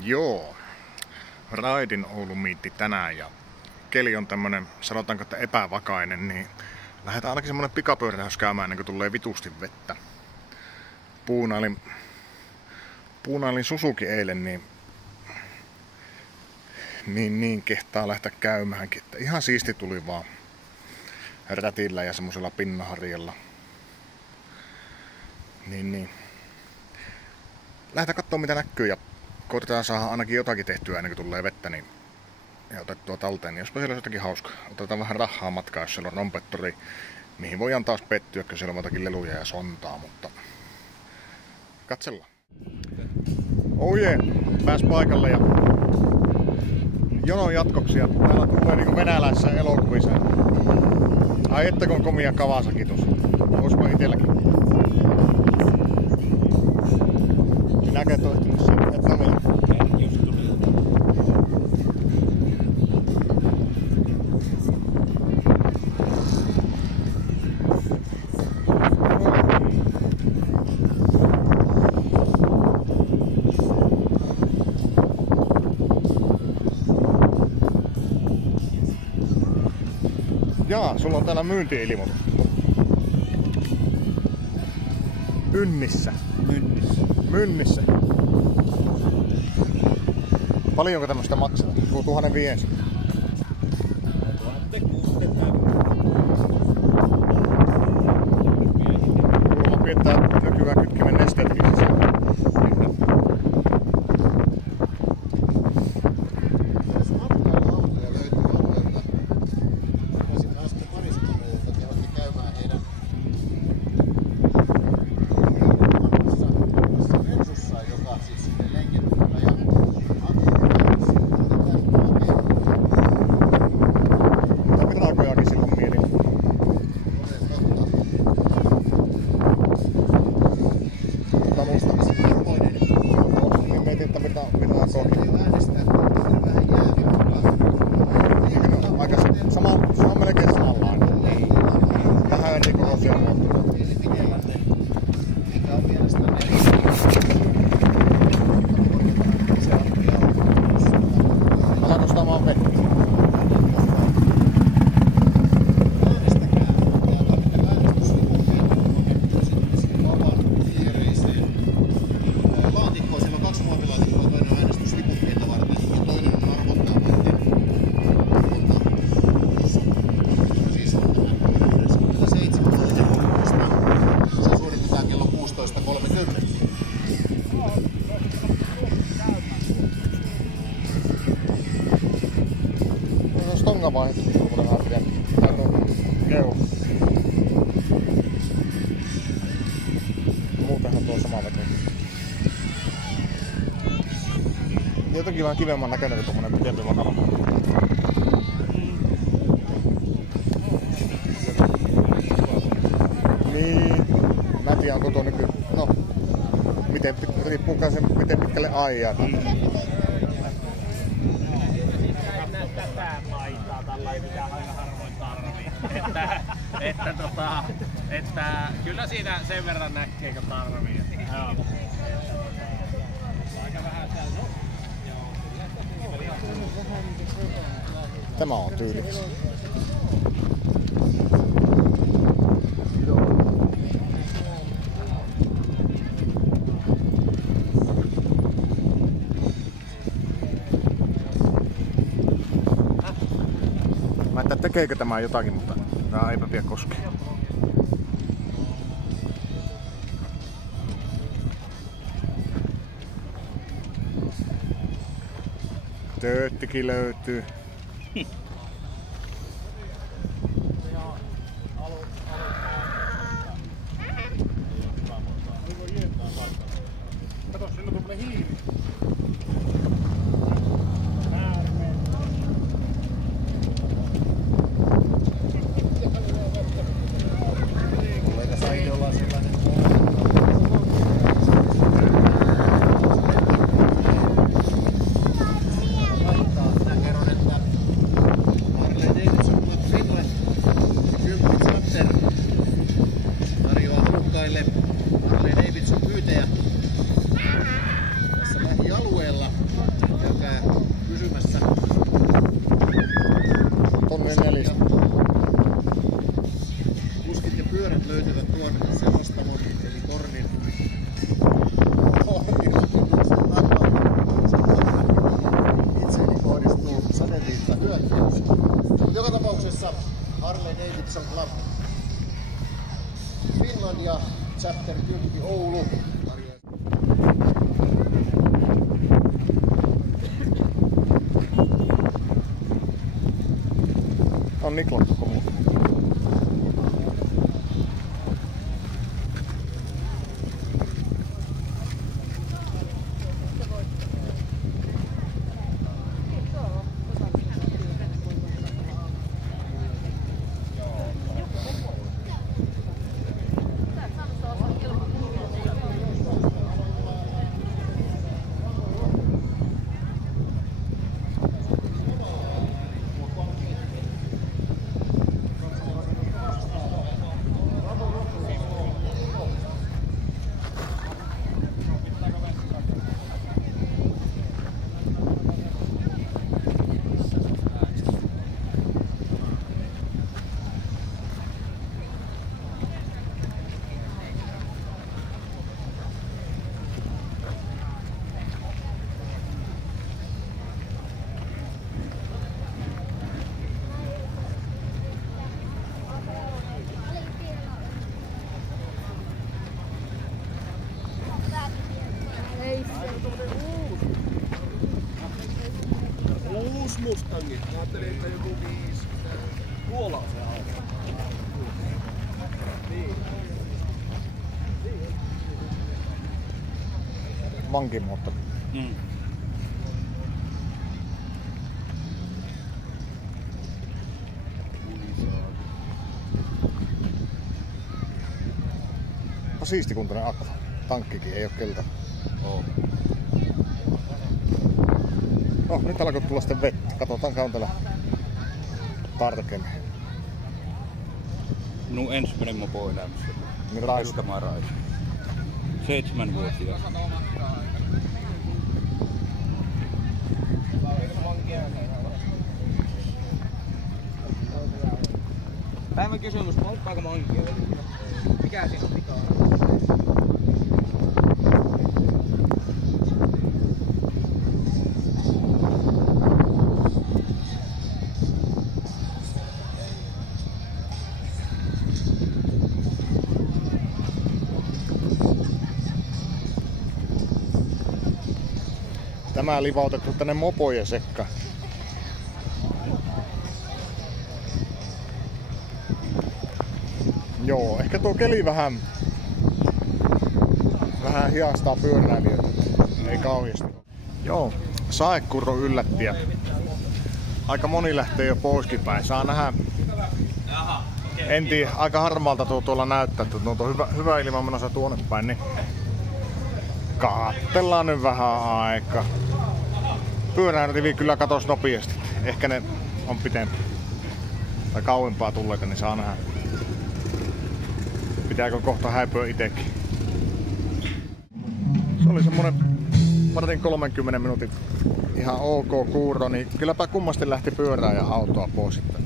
Joo, Raidin Oulu miitti tänään ja keli on tämmönen, sanotaanko että epävakainen, niin lähdetään ainakin semmonen pikapyörähdys käymään ennen kuin tulee vitusti vettä. Puunailin Suzuki eilen, niin kehtaa lähteä käymäänkin, että ihan siisti tuli vaan rätillä ja semmosella pinnaharjalla. Niin. Lähdetään kattoo mitä näkyy ja koitetaan saada ainakin jotakin tehtyä ennen kuin tulee vettä ja otettua talteen. Jospa siellä on jotakin hauska. Otetaan vähän rahaa matkaa, jos siellä on rompettori, mihin voidaan taas pettyä, kun siellä on jotakin leluja ja sontaa, mutta katsellaan. Oh yeah, pääs paikalle ja jonon jatkoksi ja täällä tulee niinku venäläisissä elokuvissa. Ai että kun komia Kawasaki tuossa. Oispa itelläkin. Minäkään et oo ehtinyt siitä, et ole vielä. Jaa, sulla on täällä myynti-ilmoitus. Mynnissä. Paljonko tämmöstä maksetaan? 1500. Kuulemma pidetään nykyään kytkimen nesteetkin sisällä. Se on melkein samallaan. Vähän eri kokoisia muotoja. Alanko ostamaan vettä? Stonga vaihdettu tuommoinen harja. Tää on keu. Muutenhan tuo sama veto. Jotenkin vähän kivemman näköinen kuin tuommoinen pitempi makala. Niin. Mä tiedän onko tuo nyky... No. Riippuukaan sen miten pitkälle ajaa. Tätä maitaa tällainen mitä aika harvoin tarvii. Että kyllä siinä sen verran näkee kun tarvii. Aika vähän täällä. Tämä on tyylikäs. Mä en tiedä tekeekö tämä jotakin, mutta tää eipä vielä koske. Tööttikin löytyy. Kato, sillä on tuommoinen hiiri. Harley Davidson kyytejä tässä lähialueella. Finland ja Chapter Kylki Oulu. On Niklas Komu. Uusi Mustangi. Mä ajattelin, että joku 5. Tuolla on se auto. Niin. Vankimuotto. No siistikuntainen akku. Tankkikin ei oo keltä. No, nyt alkoi tulla sitten vettä. Katsotaan kauan täällä tarkemmin. No ensimmäinen mopo elämässä. Niin Raisa. Ilkama Raisa. 7-vuotias. Päivän kysymys, polttaako mankia? Mikä siinä on vikaa? Tämä livautettu tänne mopojen sekka. Joo, ehkä tuo keli vähän hiastaa pyöräilijöitä. Ei kauheasti. Joo, saekurro yllätti ja aika moni lähtee jo poiskin päin. Saa nähdä. En tiedä, aika harmaalta tuolla näyttää, että tuo hyvä ilma menossa tuonne päin, niin katsellaan nyt vähän aikaa. Pyöräilytivi kyllä katos nopeasti. Ehkä ne on pitempi tai kauempaa tulleita, niin saa nähdä. Pitääkö kohta häipyä itekin. Se oli semmonen vartin 30 minuutin ihan ok kuuro, niin kylläpä kummasti lähti pyörää ja autoa pois sitten.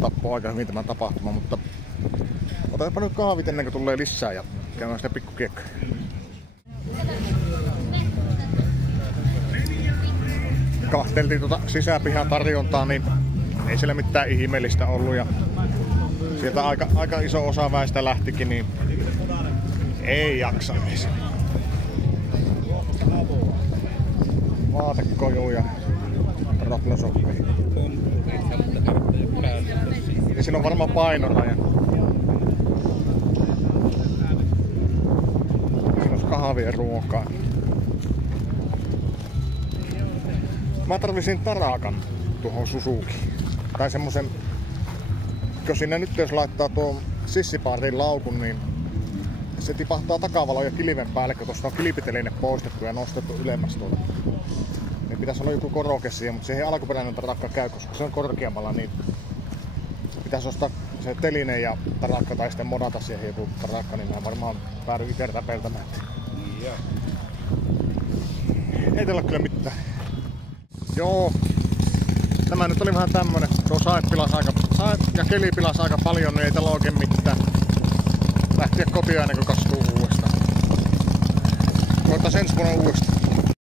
Tappoi aika hyvin tämän tapahtuma, mutta otetaanpa nyt kahvit ennen kuin tulee lisää ja käydään sitä pikkukiekkoa. Kahteltiin sisäpihan tarjontaa, niin ei siellä mitään ihmeellistä ollut ja sieltä aika iso osa väestä lähtikin, niin ei jaksa edes. Vaatekoju ja raflasoppi. Ja siinä on varmaan painoraja. Siinä on kahvia ja ruokaa. Mä tarvisin tarakan tuohon Suzukiin. Tai semmosen, jos sinne nyt jos laittaa tuon sissipaartin laukun, niin se tipahtaa takavalo ja kilven päälle, kun tuosta on kilpiteline poistettu ja nostettu ylemmäs tuolta. Niin pitäisi olla joku koroke siihen, mutta siihen alkuperäinen tarakka käy, koska se on korkeammalla, niin pitäisi ostaa se teline ja tarakka tai sitten modata siihen joku tarakka, niin mä varmaan päädyin itse räpeltämään. Ei tällä kyllä mitään. Joo, tämä nyt oli vähän tämmönen. Tuo sae ja keli pilasi aika paljon, niin ei tällä oikein mitään. Lähtiä kotiin ennen kuin kastuu uudestaan. Koittaisi ensi vuonna uudestaan.